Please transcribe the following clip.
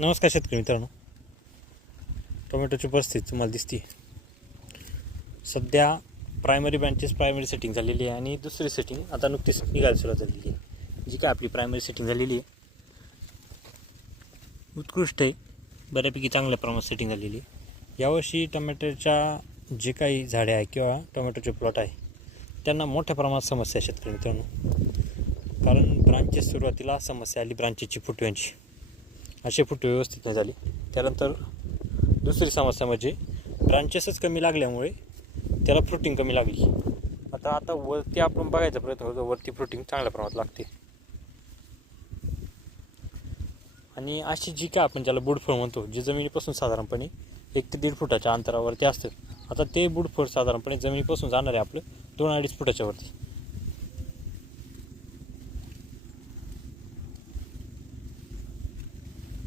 नमस्कार शेतकरी मित्रांनो, टोमॅटोची परिस्थिती तुम्हाला दिसते. सध्या प्रायमरी सेटिंग झालेली आहे आणि दुसरी सेटिंग आता नुकतीच निघायला सुरुवात झालेली आहे. जी काय आपली प्रायमरी सेटिंग झालेली आहे उत्कृष्ट आहे, बऱ्यापैकी चांगल्या प्रमाणात सेटिंग झालेली आहे. यावर्षी टोमॅटोच्या जे काही झाडे आहे किंवा टोमॅटोचे प्लॉट आहे त्यांना मोठ्या प्रमाणात समस्या आहे शेतकरी मित्रांनो. कारण ब्रांचेस सुरुवातीला समस्या आली ब्रांचेसची फुटव्यांची, असे फुटवे व्यवस्थित नाही झाली. त्यानंतर दुसरी समस्या म्हणजे ब्रांचेसच कमी लागल्यामुळे त्याला फ्रुटिंग कमी लागली. आता वरती आपण बघायचा प्रयत्न करतो, वरती फ्रुटिंग चांगल्या प्रमाणात लागते. आणि अशी जी काय आपण ज्याला बुडफळ म्हणतो, जे जमिनीपासून साधारणपणे 1 ते 1.5 फुटाच्या अंतरावरती असतं. आता ते बुडफळ साधारणपणे जमिनीपासून जाणार आहे आपलं 2-2.5 फुटाच्या वरती.